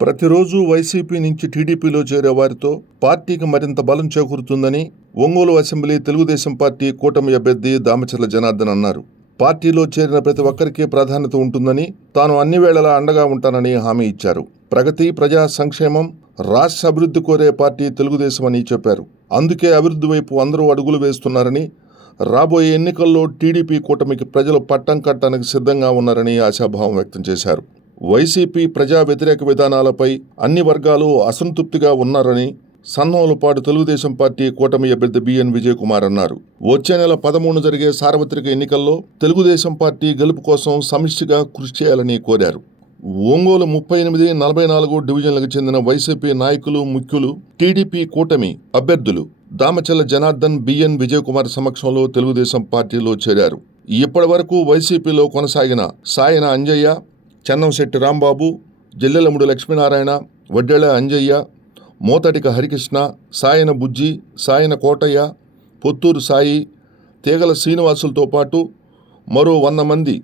ప్రతిరోజు వైసీపీ నుంచి టీడీపీలో చేరే వారితో పార్టీకి మరింత బలం చేకూరుతుందని ఒంగోలు అసెంబ్లీ తెలుగుదేశం పార్టీ కూటమి అభ్యర్థి దామచర్ల జనార్దన్ అన్నారు. పార్టీలో చేరిన ప్రతి ఒక్కరికి ప్రాధాన్యత ఉంటుందని, తాను అన్ని వేళలా అండగా ఉంటానని హామీ ఇచ్చారు. ప్రగతి, ప్రజా సంక్షేమం, రాష్ట్ర అభివృద్ధి కోరే పార్టీ తెలుగుదేశం అని చెప్పారు. అందుకే అభివృద్ధి వైపు అందరూ అడుగులు వేస్తున్నారని, రాబోయే ఎన్నికల్లో టీడీపీ కూటమికి ప్రజలు పట్టం కట్టడానికి సిద్ధంగా ఉన్నారని ఆశాభావం వ్యక్తం చేశారు. వైసీపీ ప్రజా వ్యతిరేక విధానాలపై అన్ని వర్గాలు అసంతృప్తిగా ఉన్నారని సన్నోలపాడు తెలుగుదేశం పార్టీ కూటమి అభ్యర్థి బిఎన్ విజయ్ కుమార్ అన్నారు. వచ్చే నెల 13 జరిగే సార్వత్రిక ఎన్నికల్లో తెలుగుదేశం పార్టీ గెలుపు కోసం సమిష్టిగా కృషి చేయాలని కోరారు. ఒంగోలు 38, 44 డివిజన్లకు చెందిన వైసీపీ నాయకులు, ముఖ్యులు, టీడీపీ కూటమి అభ్యర్థులు దామచర్ల జనార్దన్, బిఎన్ విజయ్ కుమార్ సమక్షంలో తెలుగుదేశం పార్టీలో చేరారు. ఇప్పటి వరకు వైసీపీలో కొనసాగిన సాయన అంజయ్య, చెన్నంశెట్టి రాంబాబు, జిల్లెలముడి లక్ష్మీనారాయణ, వడ్డెల అంజయ్య, మోతటిక హరికృష్ణ, సాయన బుజ్జి, సాయన కోటయ్య, పొత్తూరు సాయి, తీగల శ్రీనివాసులతో పాటు మరో 100 మంది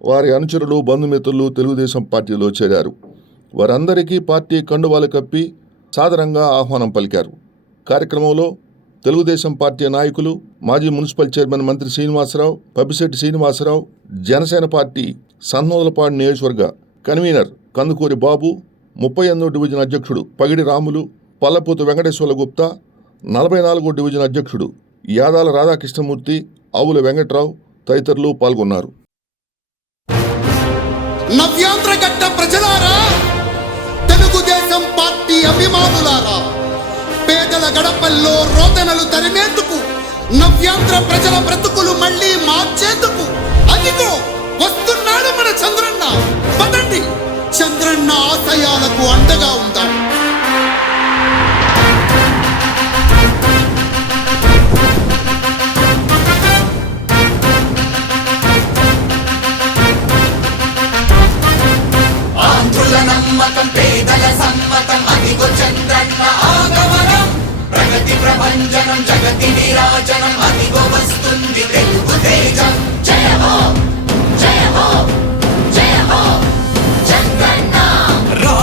వారి అనుచరులు, బంధుమిత్రులు తెలుగుదేశం పార్టీలో చేరారు. వారందరికీ పార్టీ కండువాలు కప్పి సాదరంగా ఆహ్వానం పలికారు. కార్యక్రమంలో తెలుగుదేశం పార్టీ నాయకులు, మాజీ మున్సిపల్ చైర్మన్ మంత్రి శ్రీనివాసరావు, పబ్బిశెట్టి శ్రీనివాసరావు, జనసేన పార్టీ సన్నోదలపాడు నియోజకవర్గ కన్వీనర్ కందుకూరి బాబు, 38 డివిజన్ అధ్యక్షుడు పగిడి రాములు, పల్లపూతు వెంకటేశ్వర్ల గుప్తా, 44 డివిజన్ అధ్యక్షుడు యాదాల రాధాకృష్ణమూర్తి, ఆవుల వెంకట్రావు తదితరులు పాల్గొన్నారు. నవ్యాంధ్రగడ్డ ప్రజలారా, తెలుగుదేశం పార్టీ అభిమానులారా, పేదల గడపల్లో రోదనలు తరిమేందుకు, నవ్యాంధ్ర ప్రజల బ్రతుకులు మళ్లీ మార్చేందుకు అదిగో వస్తున్నాడు మన చంద్రన్న. పదండి, చంద్రన్న ఆశయాలకు అండగా ఉందాం. ఆంధ్రుల నమ్మకం, పేదల సమ్మతం, అదిగో చంద్రన్న ఆగమనం. ప్రగతి ప్రభంజనం, జగతి నీరాజనం, అదిగో వస్తుంది తెలుగు తేజం. జయ హో, జయ హో, జయ హో చంద్రన్న. రా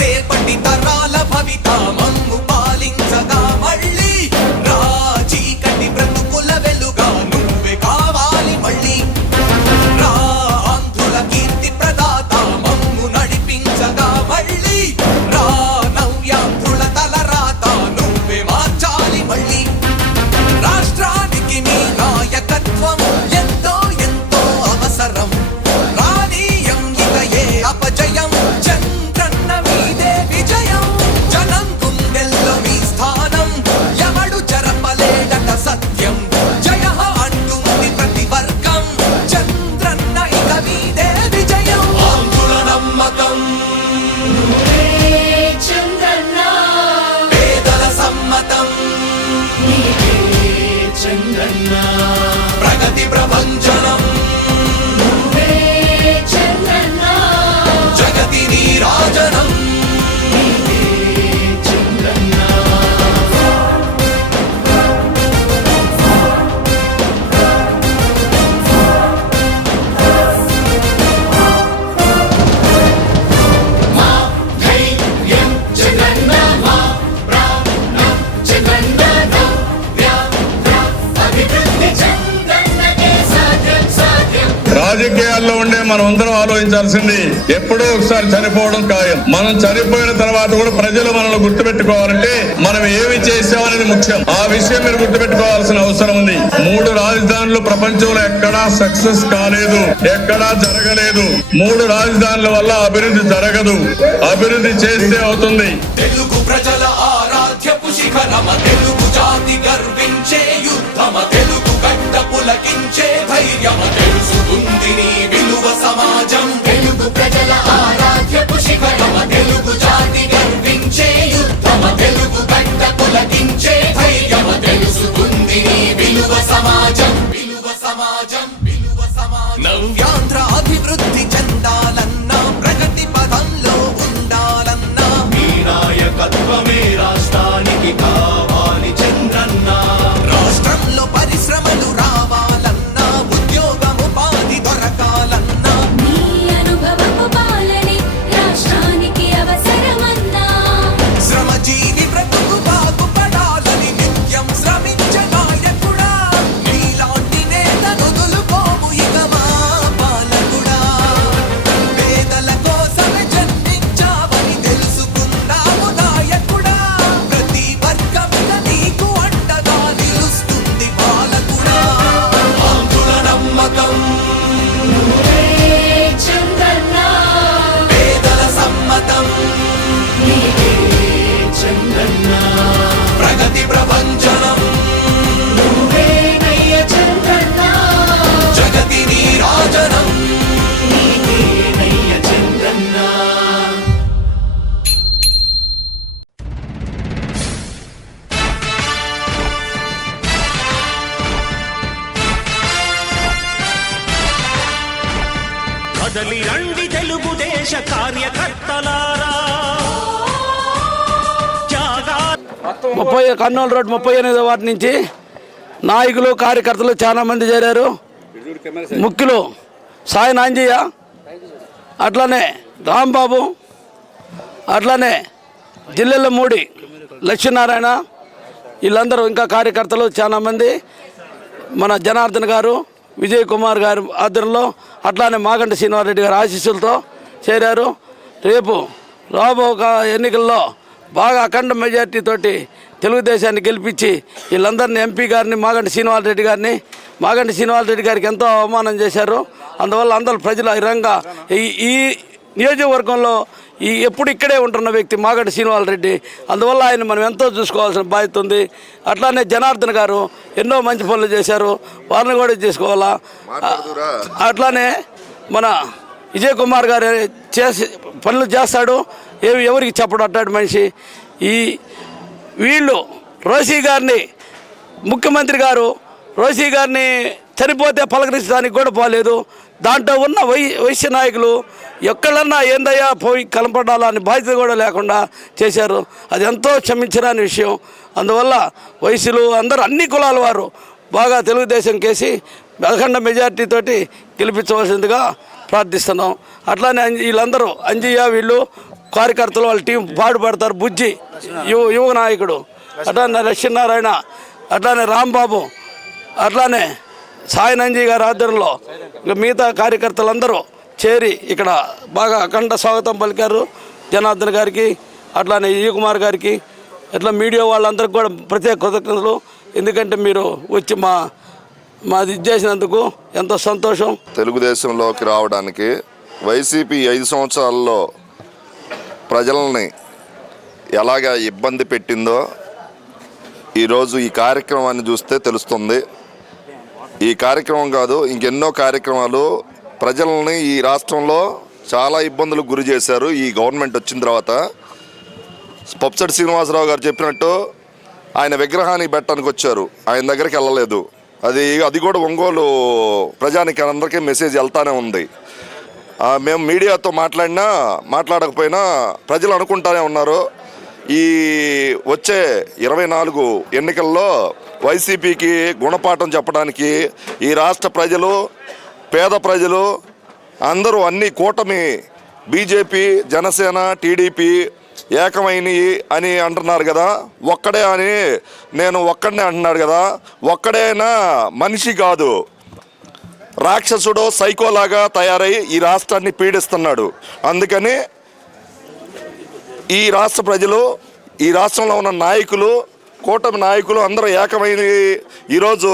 రేపటి తరాల భవిత మమ్ము పాలించగా మళ్ళీ, రా చీకటి బ్రతుకుల వెలుగా నువ్వే కావాలి మళ్ళీ. రా ఆంధ్రుల కీర్తి ప్రదాత మమ్ము నడిపించగా మళ్ళీ, రా నవ్యాంధ్రుల తలరాత నువ్వే మార్చాలి మళ్ళీ. రాష్ట్రానికి నీ నాయకత్వం ఎంతో ఎంతో అవసరం. రానీయం ఇక ఏ అపజయం, చంద్రన్న మీదే విజయం. జనం గుండెల్లో మీ స్థానం, ఎవడు జరపలేడట సత్యం. జయ అంటుంది ప్రతి వర్గం, చంద్రన్న ఇక మీదే విజయం. ఆంధ్రుల నమ్మకం, చంద్రన్న పేదల సమ్మతం, చంద్రన్న ప్రగతి ప్రభంజనం, చంద్రన్న జగతి నీరాజనం. రాజకీయాల్లో ఉండే మనం అందరం ఆలోచించాల్సింది, ఎప్పుడో ఒకసారి చనిపోవడం ఖాయం. మనం చనిపోయిన తర్వాత కూడా ప్రజలు మనల్ని గుర్తుపెట్టుకోవాలంటే మనం ఏమి చేసామనేది ముఖ్యం. ఆ విషయం మీరు గుర్తుపెట్టుకోవాల్సిన అవసరం ఉంది. 3 రాజధానులు ప్రపంచంలో ఎక్కడా సక్సెస్ కాలేదు, ఎక్కడా జరగలేదు. 3 రాజధానుల వల్ల అభివృద్ధి జరగదు, అభివృద్ధి చేస్తే అవుతుంది. తెలుగు ప్రజల ఆరాధ్యపు శిఖరమ, తెలుగు జాతి గర్వించే యుద్ధమ, తెలుగు గడ్డ పులకించే ధైర్యమ, తెలుసుకుంది నీ విలువ సమాజం. తెలుగు ప్రజల ఆరాధ్యపు శిఖరమ, తెలుగు జాతి గర్వించే యుద్ధమ, తెలుగు గడ్డ పులకించే ధైర్యమ, తెలుసుకుంది నీ విలువ సమాజం. విలువ సమాజం, విలువ సమాజం. నవ్యాంధ్ర అభివృద్ధి చెందాలన్నా, ప్రగతి పదంలో ఉండాలన్నా, మీ నాయకత్వమే రాష్ట్రానికి కావాలి చంద్రన్న. కదలి రండి తెలుగుదేశ కార్యకర్తలారా. 30 కర్నూలు రోడ్ 38వ వార్డు నుంచి నాయకులు కార్యకర్తలు చాలా మంది చేరారు. ముఖ్యులు సాయి నాంజయ్య, అట్లానే రాంబాబు, అట్లానే జిల్లెల మూడి లక్ష్మీనారాయణ, వీళ్ళందరూ ఇంకా కార్యకర్తలు చాలా మంది, మన జనార్దన్ గారు, విజయ్ కుమార్ గారి ఆధ్వర్యంలో, అట్లానే మాగంటి శ్రీనివాసరెడ్డి గారి ఆశీస్సులతో చేరారు. రేపు రాబో ఎన్నికల్లో బాగా అఖండ మెజార్టీ తోటి తెలుగుదేశాన్ని గెలిపించి వీళ్ళందరినీ ఎంపీ గారిని మాగంటి శ్రీనివాసరెడ్డి గారికి ఎంతో అవమానం చేశారు. అందువల్ల అందరూ ప్రజలు రంగా ఈ నియోజకవర్గంలో ఎప్పుడు ఇక్కడే ఉంటున్న వ్యక్తి మాగంటి శ్రీనివాసరెడ్డి, అందువల్ల ఆయన మనం ఎంతో చూసుకోవాల్సిన బాధ్యత ఉంది. అట్లానే జనార్దన్ గారు ఎన్నో మంచి పనులు చేశారు, వారిని కూడా చేసుకోవాలా. అట్లానే మన విజయ్ కుమార్ గారు పనులు చేస్తాడు, ఎవరికి చెప్పడు అట్టాడు మనిషి. వీళ్ళు రోషి గారిని, ముఖ్యమంత్రి గారు రోషి గారిని చనిపోతే పలకరించడానికి కూడా పోలేదు. దాంట్లో ఉన్న వైశ్య నాయకులు ఎక్కడన్నా ఏందయ్యా పోయి కనపడాలా అని బాధ్యత కూడా లేకుండా చేశారు. అది ఎంతో క్షమించరాని విషయం. అందువల్ల వైశ్యులు అందరూ అన్ని కులాల వారు బాగా తెలుగుదేశం కేసి అఖండ మెజార్టీ తోటి గెలిపించవలసిందిగా ప్రార్థిస్తున్నాం. అట్లానే వీళ్ళందరూ అంజయ్య, వీళ్ళు కార్యకర్తలు, వాళ్ళ టీం పాటుపడతారు. బుజ్జి యువ నాయకుడు, అట్లానే లక్ష్మీనారాయణ, అట్లానే రాంబాబు, అట్లానే సాయి నంజయ్య గారి ఆధ్వర్యంలో మిగతా కార్యకర్తలందరూ చేరి ఇక్కడ బాగా అఖండ స్వాగతం పలికారు. జనార్దన్ గారికి, అట్లానే విజయ్ కుమార్ గారికి, ఇట్లా మీడియా వాళ్ళందరికీ కూడా ప్రత్యేక కృతజ్ఞతలు. ఎందుకంటే మీరు వచ్చి మాది చేసినందుకు ఎంతో సంతోషం. తెలుగుదేశంలోకి రావడానికి వైసీపీ 5 సంవత్సరాల్లో ప్రజలని ఎలాగ ఇబ్బంది పెట్టిందో ఈరోజు ఈ కార్యక్రమాన్ని చూస్తే తెలుస్తుంది. ఈ కార్యక్రమం కాదు, ఇంకెన్నో కార్యక్రమాలు ప్రజలని ఈ రాష్ట్రంలో చాలా ఇబ్బందులకు గురి చేశారు. ఈ గవర్నమెంట్ వచ్చిన తర్వాత పొప్సటి శ్రీనివాసరావు గారు చెప్పినట్టు ఆయన విగ్రహాన్ని పెట్టడానికి వచ్చారు, ఆయన దగ్గరికి వెళ్ళలేదు. అది కూడా ఒంగోలు ప్రజానికి అందరికీ మెసేజ్ వెళ్తానే ఉంది. మేము మీడియాతో మాట్లాడకపోయినా ప్రజలు అనుకుంటానే ఉన్నారు, ఈ వచ్చే 24 ఎన్నికల్లో వైసీపీకి గుణపాఠం చెప్పడానికి ఈ రాష్ట్ర ప్రజలు, పేద ప్రజలు అందరూ అన్ని కూటమి బీజేపీ, జనసేన, టీడీపీ ఏకమైనవి అని అంటున్నారు కదా. ఒక్కడే అని నేను ఒక్కడనే అంటున్నాడు కదా. ఒక్కడైనా మనిషి కాదు, రాక్షసుడు, సైకోలాగా తయారై ఈ రాష్ట్రాన్ని పీడిస్తున్నాడు. అందుకని ఈ రాష్ట్ర ప్రజలు, ఈ రాష్ట్రంలో ఉన్న నాయకులు, కూటమి నాయకులు అందరూ ఏకమైన ఈరోజు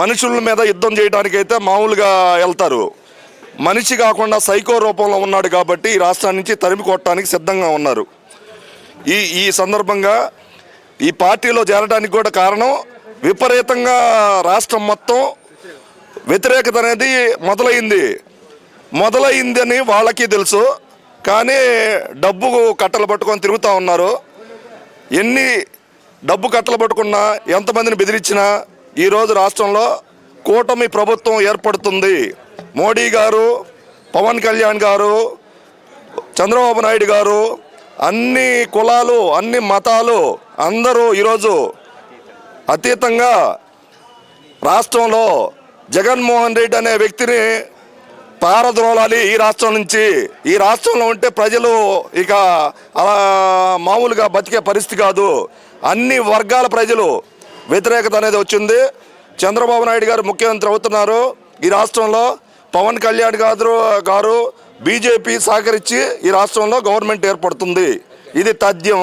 మనుషుల మీద యుద్ధం చేయడానికైతే మామూలుగా వెళ్తారు. మనిషి కాకుండా సైకో రూపంలో ఉన్నాడు కాబట్టి ఈ రాష్ట్రాన్ని నుంచి తరిమి కొట్టడానికి సిద్ధంగా ఉన్నారు. ఈ సందర్భంగా ఈ పార్టీలో చేరడానికి కూడా కారణం విపరీతంగా రాష్ట్రం మొత్తం వ్యతిరేకత అనేది మొదలైందని వాళ్ళకి తెలుసు. కానీ డబ్బు కట్టలు పట్టుకొని తిరుగుతూ ఉన్నారు. ఎన్ని డబ్బు కట్టలు పట్టుకున్నా, ఎంతమందిని బెదిరించినా ఈరోజు రాష్ట్రంలో కూటమి ప్రభుత్వం ఏర్పడుతుంది. మోడీ గారు, పవన్ కళ్యాణ్ గారు, చంద్రబాబు నాయుడు గారు, అన్ని కులాలు, అన్ని మతాలు అందరూ ఈరోజు అతీతంగా రాష్ట్రంలో జగన్మోహన్ రెడ్డి అనే వ్యక్తిని పారద్రోలాలి ఈ రాష్ట్రం నుంచి. ఈ రాష్ట్రంలో ఉంటే ప్రజలు ఇక అలా మామూలుగా బతికే పరిస్థితి కాదు. అన్ని వర్గాల ప్రజలు వ్యతిరేకత అనేది వచ్చింది. చంద్రబాబు నాయుడు గారు ముఖ్యమంత్రి అవుతున్నారు. ఈ రాష్ట్రంలో పవన్ కళ్యాణ్ గారు బీజేపీ సహకరించి ఈ రాష్ట్రంలో గవర్నమెంట్ ఏర్పడుతుంది. ఇది తథ్యం.